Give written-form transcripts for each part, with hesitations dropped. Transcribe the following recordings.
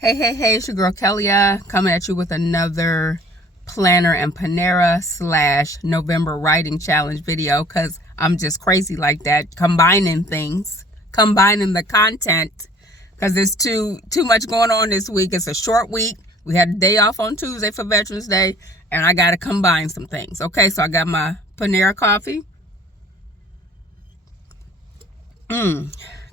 Hey, it's your girl Kellia coming at you with another planner and Panera / November writing challenge video, because I'm just crazy like that, combining the content, because there's too much going on this week. It's a short week. We had a day off on Tuesday for Veterans Day, and I got to combine some things. Okay, so I got my Panera coffee.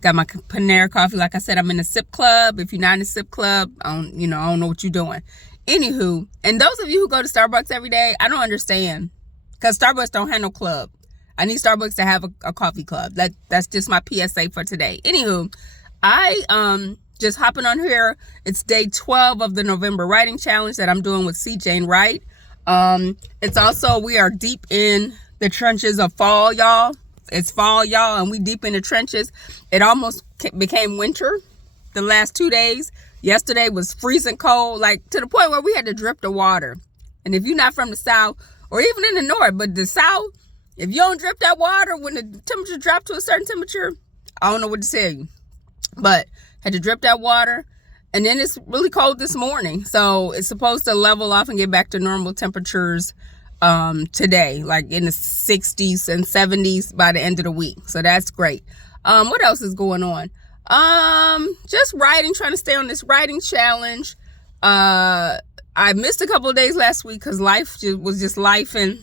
Got my Panera coffee. Like I said, I'm in a sip club. If you're not in a sip club, I don't know what you're doing. Anywho, and those of you who go to Starbucks every day, I don't understand, because Starbucks don't have no club. I need Starbucks to have a coffee club. That's just my PSA for today. Anywho, I just hopping on here. It's day 12 of the November writing challenge that I'm doing with C. Jane Wright. It's also, we are deep in the trenches of fall, y'all. It's fall, y'all, and we deep in the trenches. It almost became winter the last 2 days. Yesterday was freezing cold, like to the point where we had to drip the water. And if you're not from the South, or even in the North, but the South, if you don't drip that water when the temperature dropped to a certain temperature, I don't know what to tell you. But had to drip that water. And then it's really cold this morning. So it's supposed to level off and get back to normal temperatures today, like in the 60s and 70s by the end of the week. So that's great. What else is going on? Just writing, trying to stay on this writing challenge. I missed a couple of days last week because life was just life, and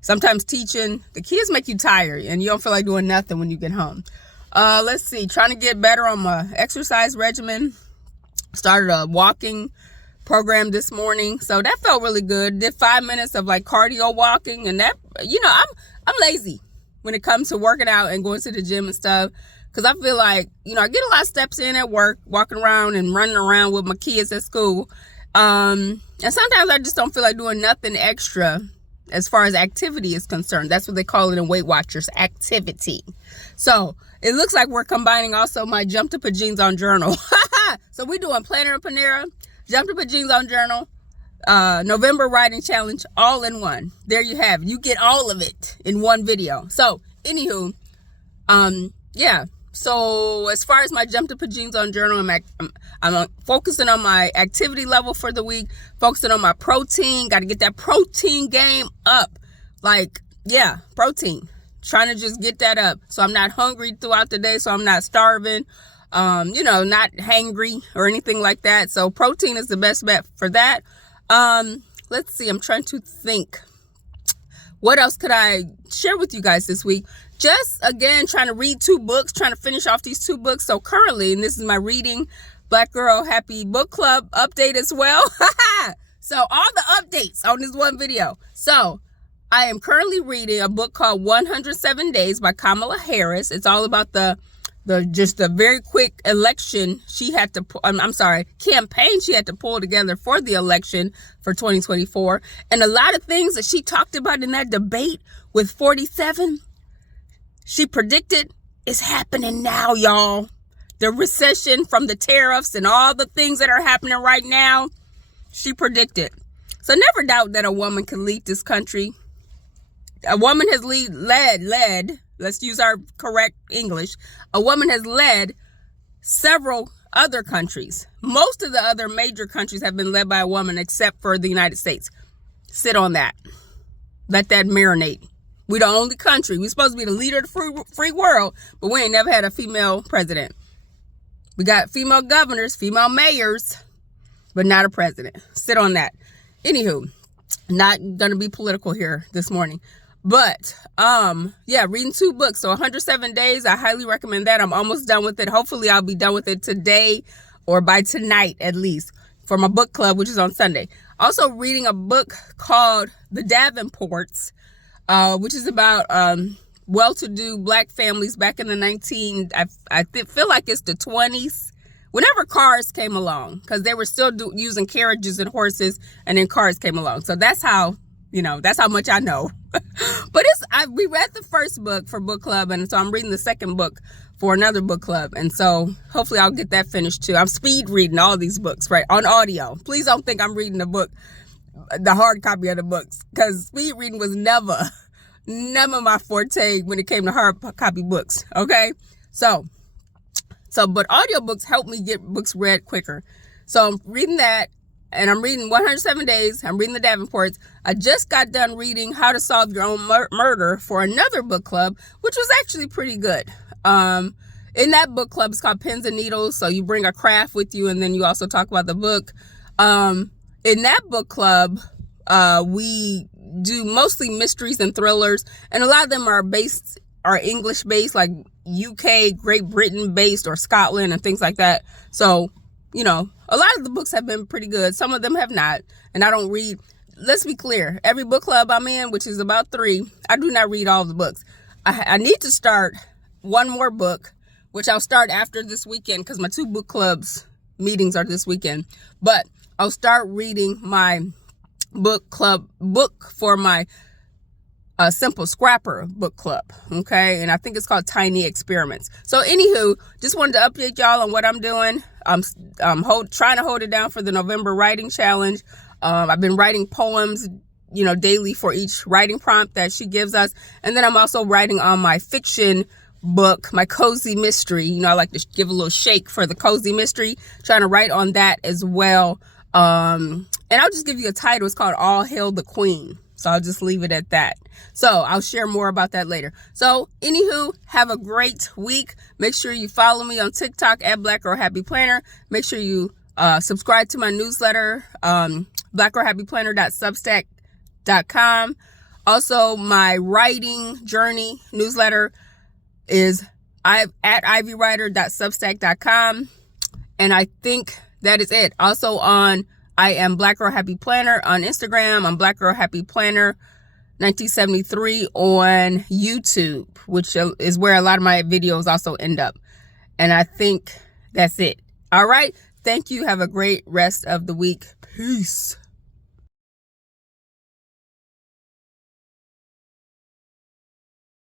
sometimes teaching, the kids make you tired and you don't feel like doing nothing when you get home. Let's see, trying to get better on my exercise regimen. Started a walking program this morning, so that felt really good. Did 5 minutes of like cardio walking, and that, I'm lazy when it comes to working out and going to the gym and stuff, because I feel like, I get a lot of steps in at work, walking around and running around with my kids at school, and sometimes I just don't feel like doing nothing extra as far as activity is concerned. That's what they call it in Weight Watchers, activity. So it looks like we're combining also my Jump to Put Jeans on journal. So we're doing Planner and Panera, Jump to Put Jeans on journal, November writing challenge, all in one. There you have it. You get all of it in one video. So anywho, yeah. So as far as my Jump to Put Jeans on journal, I'm focusing on my activity level for the week, focusing on my protein. Got to get that protein game up. Like, yeah, protein. Trying to just get that up so I'm not hungry throughout the day, so I'm not starving. Not hangry or anything like that. So protein is the best bet for that. Let's see. I'm trying to think. What else could I share with you guys this week? Just, again, trying to read 2 books, trying to finish off these 2 books. So currently, and this is my Reading Black Girl Happy Book Club update as well. So all the updates on this one video. So I am currently reading a book called 107 Days by Kamala Harris. It's all about the very quick election campaign she had to pull together for the election for 2024. And a lot of things that she talked about in that debate with 47, she predicted is happening now, y'all. The recession from the tariffs and all the things that are happening right now, she predicted. So never doubt that a woman can lead this country. A woman has led, let's use our correct English. A woman has led several other countries. Most of the other major countries have been led by a woman except for the United States. Sit on that. Let that marinate. We're the only country. We're supposed to be the leader of the free world, but we ain't never had a female president. We got female governors, female mayors, but not a president. Sit on that. Anywho, not going to be political here this morning. But, reading 2 books. So 107 days, I highly recommend that. I'm almost done with it. Hopefully I'll be done with it today or by tonight at least for my book club, which is on Sunday. Also reading a book called The Davenports, which is about well-to-do Black families back in the I feel like it's the 20s, whenever cars came along, because they were still using carriages and horses, and then cars came along. So that's how much I know. But we read the first book for book club, and so I'm reading the second book for another book club, and so hopefully I'll get that finished too. I'm speed reading all these books, right, on audio. Please don't think I'm reading the hard copy of the books, because speed reading was never my forte when it came to hard copy books. Okay, so So, but audiobooks help me get books read quicker. So I'm reading that, and I'm reading 107 Days. I'm reading the Davenports. I just got done reading How to Solve Your Own Murder for another book club, which was actually pretty good. In that book club, it's called Pens and Needles. So you bring a craft with you, and then you also talk about the book. In that book club, we do mostly mysteries and thrillers, and a lot of them are English based, like UK, Great Britain based, or Scotland and things like that. So, you know, a lot of the books have been pretty good. Some of them have not, and I don't read. Let's be clear. Every book club I'm in, which is about 3, I do not read all of the books. I need to start one more book, which I'll start after this weekend because my 2 book clubs meetings are this weekend. But I'll start reading my book for my Simple Scrapper book club. Okay. And I think it's called Tiny Experiments. So anywho, just wanted to update y'all on what I'm doing. I'm trying to hold it down for the November writing challenge. I've been writing poems, daily for each writing prompt that she gives us. And then I'm also writing on my fiction book, my cozy mystery. I like to give a little shake for the cozy mystery, trying to write on that as well. And I'll just give you a title. It's called All Hail the Queen. So I'll just leave it at that. So I'll share more about that later. So anywho, have a great week. Make sure you follow me on TikTok at Black Girl Happy Planner. Make sure you subscribe to my newsletter, blackgirlhappyplanner.substack.com. Also, my writing journey newsletter is at ivywriter.substack.com. And I think that is it. Also I am Black Girl Happy Planner on Instagram. I'm Black Girl Happy Planner 1973 on YouTube, which is where a lot of my videos also end up. And I think that's it. All right. Thank you. Have a great rest of the week. Peace.